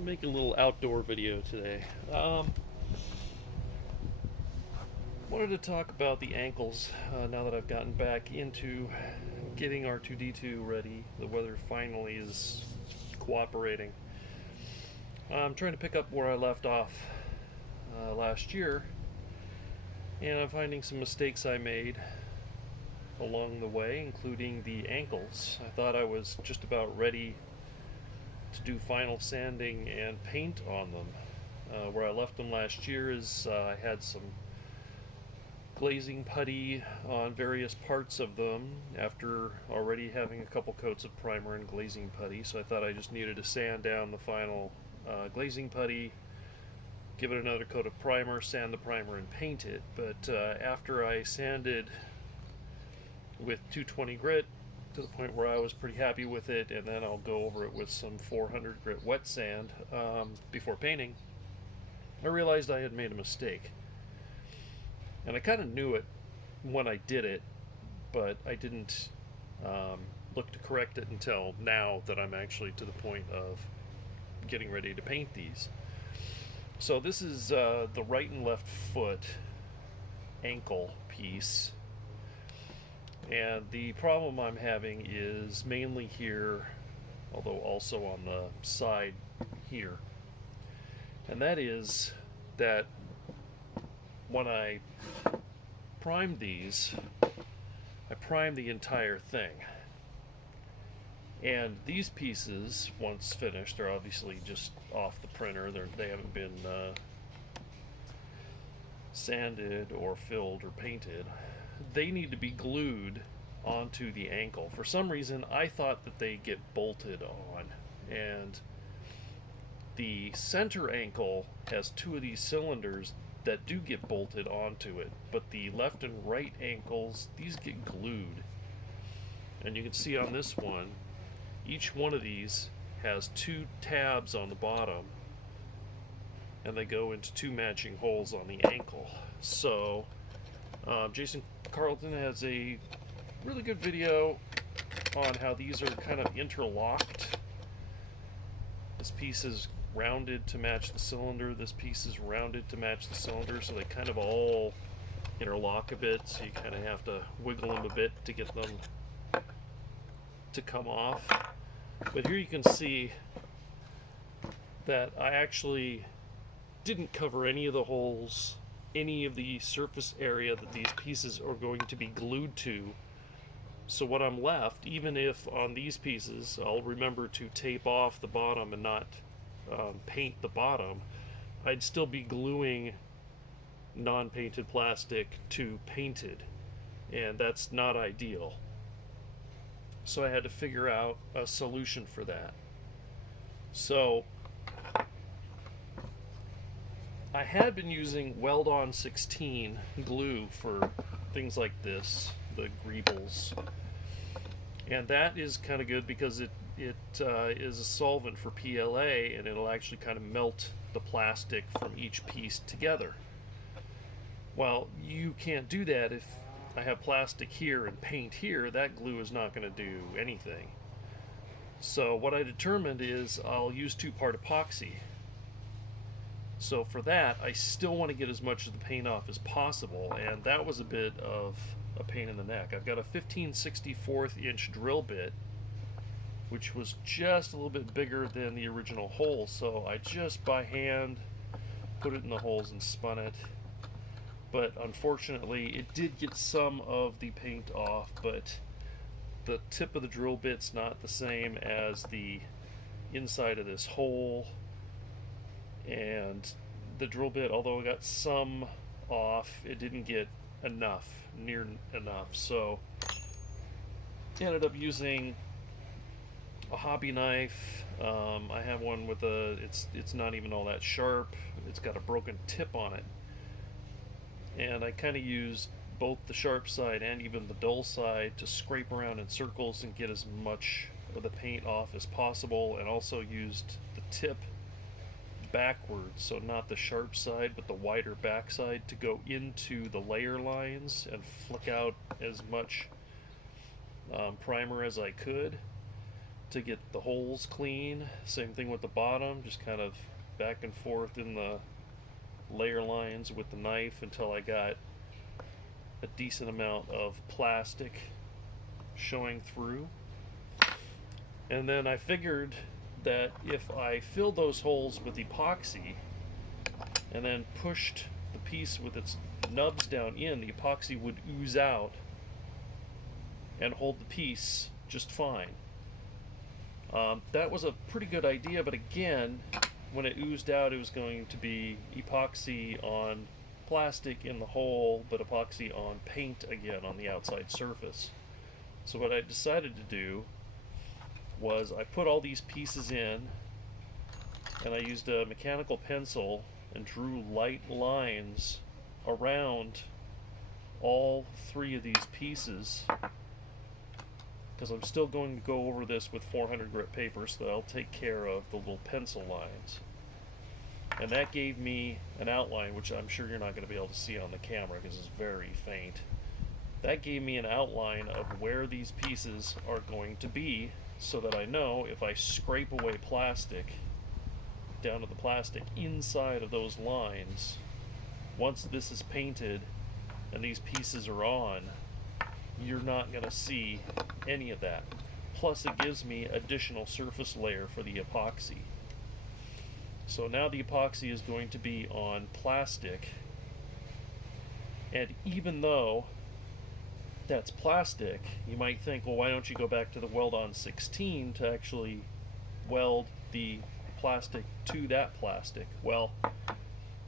I'm making a little outdoor video today. Wanted to talk about the ankles now that I've gotten back into getting R2D2 ready. The weather finally is cooperating. I'm trying to pick up where I left off last year, and I'm finding some mistakes I made along the way, including the ankles. I thought I was just about ready to do final sanding and paint on them. Where I left them last year is I had some glazing putty on various parts of them after already having a couple coats of primer and glazing putty, so I thought I just needed to sand down the final glazing putty, give it another coat of primer, sand the primer, and paint it. But after I sanded with 220 grit to the point where I was pretty happy with it, and then I'll go over it with some 400 grit wet sand before painting, I realized I had made a mistake. And I kind of knew it when I did it, but I didn't look to correct it until now that I'm actually to the point of getting ready to paint these. So this is the right and left foot ankle piece. And the problem I'm having is mainly here, although also on the side here. And that is that when I primed these, I primed the entire thing. And these pieces, once finished, they're obviously just off the printer. They haven't been sanded or filled or painted. They need to be glued onto the ankle. For some reason, I thought that they get bolted on, and the center ankle has two of these cylinders that do get bolted onto it, but the left and right ankles, these get glued. And you can see on this one, each one of these has two tabs on the bottom, and they go into two matching holes on the ankle. So Jason Carlton has a really good video on how these are kind of interlocked. This piece is rounded to match the cylinder, this piece is rounded to match the cylinder, so they kind of all interlock a bit, so you kind of have to wiggle them a bit to get them to come off. But here you can see that I actually didn't cover any of the holes, any of the surface area that these pieces are going to be glued to. So what I'm left, even if on these pieces I'll remember to tape off the bottom and not paint the bottom, I'd still be gluing non-painted plastic to painted, and that's not ideal. So I had to figure out a solution for that. So I had been using Weld-On 16 glue for things like this, the greebles, and that is kind of good because it is a solvent for PLA, and it'll actually kind of melt the plastic from each piece together. Well, you can't do that if I have plastic here and paint here. That glue is not going to do anything. So what I determined is I'll use 2-part epoxy. So for that, I still want to get as much of the paint off as possible, and that was a bit of a pain in the neck. I've got a 15/64 inch drill bit, which was just a little bit bigger than the original hole, so I just by hand put it in the holes and spun it. But unfortunately, it did get some of the paint off, but the tip of the drill bit's not the same as the inside of this hole, and the drill bit, although it got some off, it didn't get enough, near enough. So I ended up using a hobby knife. I have one with it's not even all that sharp. It's got a broken tip on it, and I kind of used both the sharp side and even the dull side to scrape around in circles and get as much of the paint off as possible, and also used the tip backwards, so not the sharp side but the wider back side, to go into the layer lines and flick out as much primer as I could. to get the holes clean. Same thing with the bottom, just kind of back and forth in the layer lines with the knife until I got a decent amount of plastic showing through. And then I figured that if I filled those holes with epoxy and then pushed the piece with its nubs down in, the epoxy would ooze out and hold the piece just fine. That was a pretty good idea, but again, when it oozed out, it was going to be epoxy on plastic in the hole, but epoxy on paint again on the outside surface. So what I decided to do was I put all these pieces in, and I used a mechanical pencil and drew light lines around all three of these pieces, because I'm still going to go over this with 400 grit paper, so that I'll take care of the little pencil lines. And that gave me an outline, which I'm sure you're not going to be able to see on the camera because it's very faint. That gave me an outline of where these pieces are going to be, so that I know if I scrape away plastic down to the plastic inside of those lines, once this is painted and these pieces are on, you're not going to see any of that. Plus it gives me additional surface layer for the epoxy. So now the epoxy is going to be on plastic, and even though that's plastic, you might think, well, why don't you go back to the weld-on 16 to actually weld the plastic to that plastic? Well,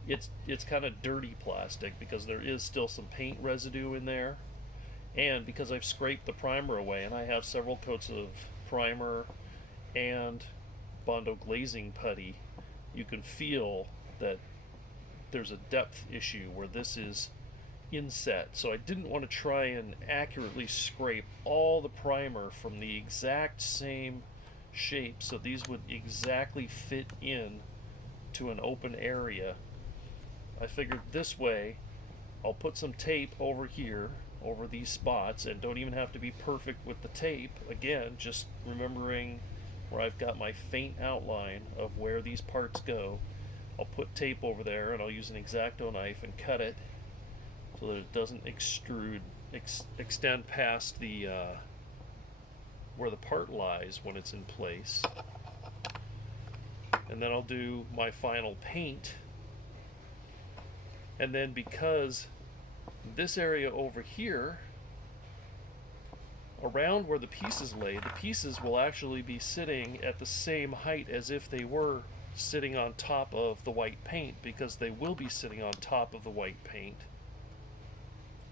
it's kind of dirty plastic because there is still some paint residue in there, and because I've scraped the primer away, and I have several coats of primer and Bondo glazing putty, you can feel that there's a depth issue where this is inset. So I didn't want to try and accurately scrape all the primer from the exact same shape so these would exactly fit in to an open area. I figured this way I'll put some tape over here over these spots, and don't even have to be perfect with the tape. Again, just remembering where I've got my faint outline of where these parts go. I'll put tape over there, and I'll use an X-Acto knife and cut it so that it doesn't extend past the where the part lies when it's in place. And then I'll do my final paint, and then because this area over here around where the pieces lay, the pieces will actually be sitting at the same height as if they were sitting on top of the white paint, because they will be sitting on top of the white paint,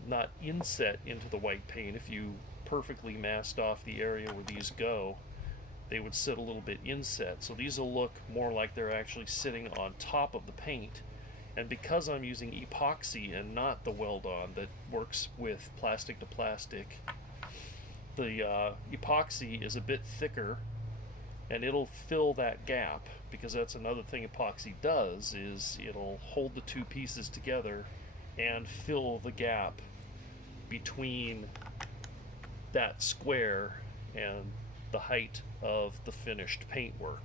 not inset into the white paint. If you perfectly masked off the area where these go, they would sit a little bit inset. So these will look more like they're actually sitting on top of the paint. And because I'm using epoxy and not the weld-on that works with plastic to plastic, the epoxy is a bit thicker, and it'll fill that gap, because that's another thing epoxy does, is it'll hold the two pieces together and fill the gap between that square and the height of the finished paintwork.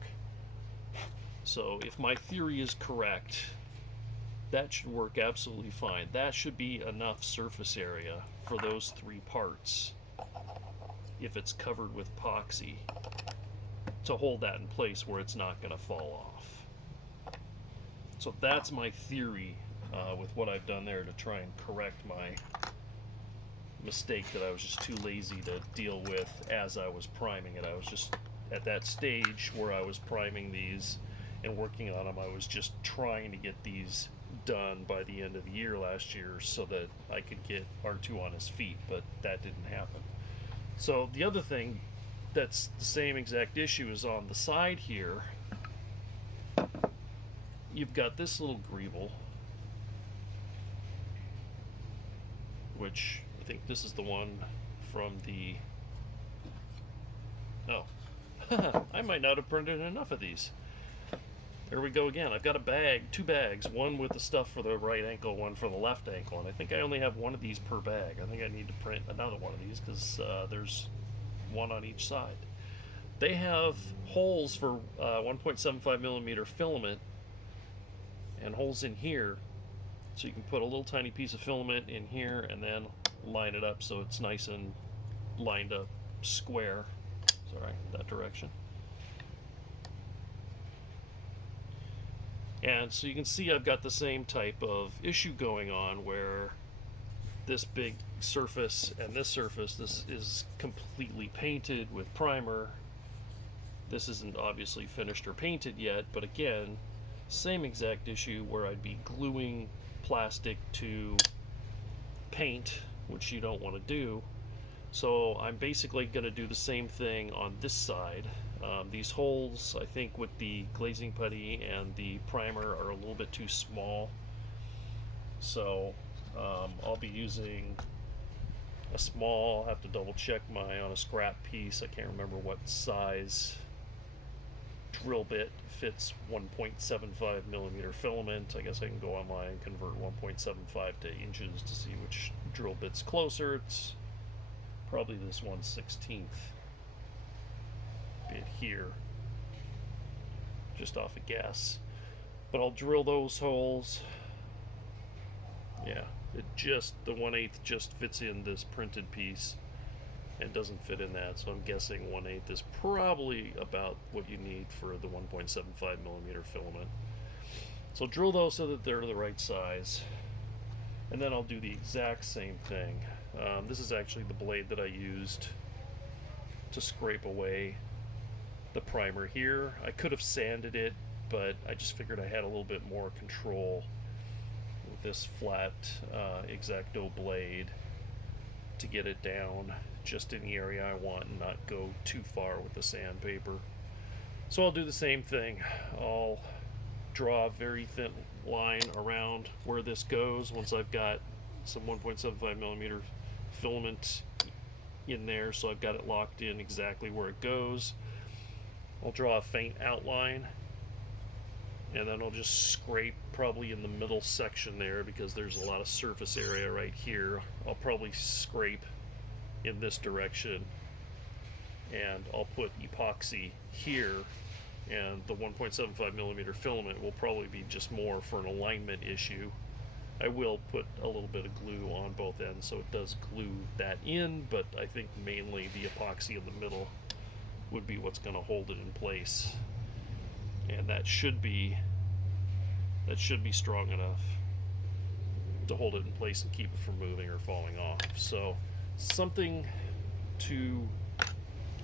So if my theory is correct, that should work absolutely fine. That should be enough surface area for those three parts, if it's covered with epoxy, to hold that in place where it's not going to fall off. So that's my theory with what I've done there to try and correct my mistake that I was just too lazy to deal with as I was priming it. I was just at that stage where I was priming these and working on them. I was just trying to get these done by the end of the year last year so that I could get R2 on his feet, but that didn't happen. So the other thing that's the same exact issue is on the side here. You've got this little greeble, which I think this is the one from the... Oh, I might not have printed enough of these. There we go again. I've got a bag, 2 bags, one with the stuff for the right ankle, one for the left ankle, and I think I only have one of these per bag. I think I need to print another one of these because there's one on each side. they have holes for 1.75 millimeter filament and holes in here, so you can put a little tiny piece of filament in here and then line it up so it's nice and lined up square. Sorry, that direction. And so you can see I've got the same type of issue going on where this big surface and this surface, this is completely painted with primer. This isn't obviously finished or painted yet, but again, same exact issue where I'd be gluing plastic to paint, which you don't want to do. So I'm basically going to do the same thing on this side. These holes, I think with the glazing putty and the primer, are a little bit too small. So I'll be using a small, I'll have to double check on a scrap piece, I can't remember what size drill bit fits 1.75 millimeter filament. I guess I can go online and convert 1.75 to inches to see which drill bit's closer. It's probably this 1/16 bit here, just off a guess. But I'll drill those holes. Yeah, the 1/8 just fits in this printed piece and doesn't fit in that, so I'm guessing 1/8 is probably about what you need for the 1.75 millimeter filament. So drill those so that they're the right size, and then I'll do the exact same thing. This is actually the blade that I used to scrape away the primer here. I could have sanded it, but I just figured I had a little bit more control with this flat X-Acto blade to get it down just in the area I want and not go too far with the sandpaper. So I'll do the same thing. I'll draw a very thin line around where this goes once I've got some 1.75 millimeter filament in there, so I've got it locked in exactly where it goes. I'll draw a faint outline, and then I'll just scrape probably in the middle section there because there's a lot of surface area right here. I'll probably scrape in this direction, and I'll put epoxy here, and the 1.75 millimeter filament will probably be just more for an alignment issue. I will put a little bit of glue on both ends so it does glue that in, but I think mainly the epoxy in the middle would be what's going to hold it in place, and that should be strong enough to hold it in place and keep it from moving or falling off. So something to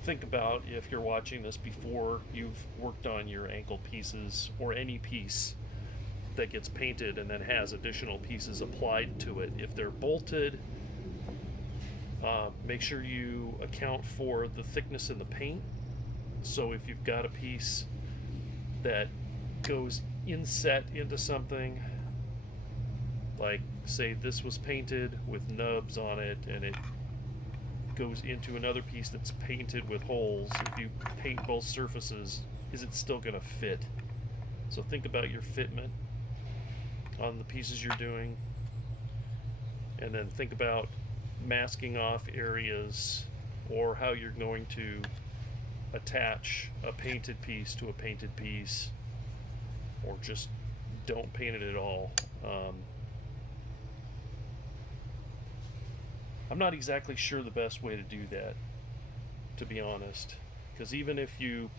think about if you're watching this before you've worked on your ankle pieces or any piece that gets painted and then has additional pieces applied to it. If they're bolted, make sure you account for the thickness in the paint. So if you've got a piece that goes inset into something, like say this was painted with nubs on it and it goes into another piece that's painted with holes, if you paint both surfaces, is it still going to fit? So think about your fitment on the pieces you're doing, and then think about masking off areas or how you're going to attach a painted piece to a painted piece, or just don't paint it at all. I'm not exactly sure the best way to do that, to be honest, because even if you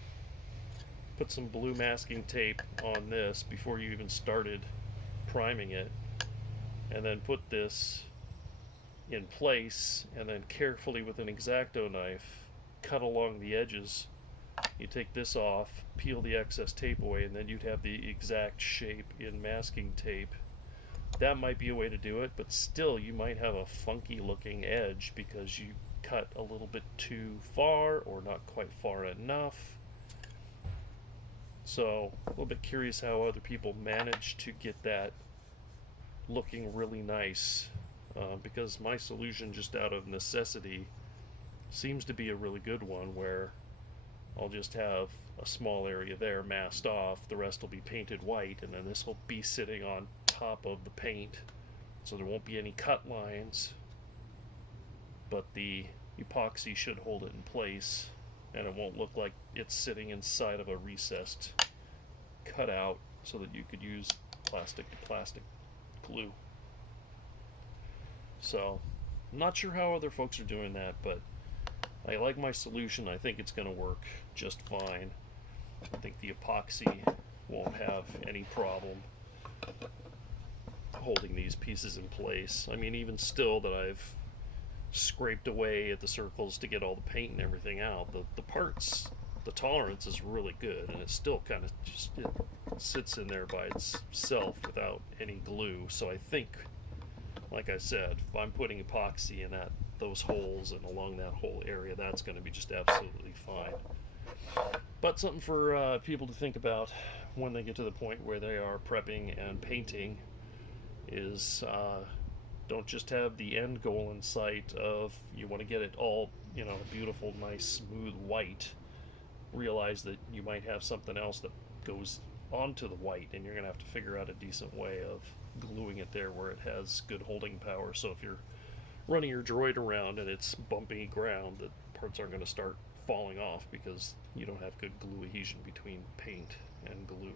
put some blue masking tape on this before you even started priming it, and then put this in place, and then carefully with an X-Acto knife cut along the edges, you take this off, peel the excess tape away, and then you'd have the exact shape in masking tape. That might be a way to do it, but still you might have a funky looking edge because you cut a little bit too far or not quite far enough. So a little bit curious how other people manage to get that looking really nice, because my solution, just out of necessity, seems to be a really good one, where I'll just have a small area there masked off, the rest will be painted white, and then this will be sitting on top of the paint, so there won't be any cut lines, but the epoxy should hold it in place. and it won't look like it's sitting inside of a recessed cutout so that you could use plastic to plastic glue. So, I'm not sure how other folks are doing that, but I like my solution. I think it's going to work just fine. I think the epoxy won't have any problem holding these pieces in place. I mean, even still that I've scraped away at the circles to get all the paint and everything out, the parts, the tolerance is really good, and it still kind of just it sits in there by itself without any glue. So I think, like I said, if I'm putting epoxy in those holes and along that whole area, that's going to be just absolutely fine. But something for people to think about when they get to the point where they are prepping and painting is don't just have the end goal in sight of you want to get it all, beautiful, nice, smooth white. Realize that you might have something else that goes onto the white, and you're going to have to figure out a decent way of gluing it there where it has good holding power. So if you're running your droid around and it's bumpy ground, the parts aren't going to start falling off because you don't have good glue adhesion between paint and glue.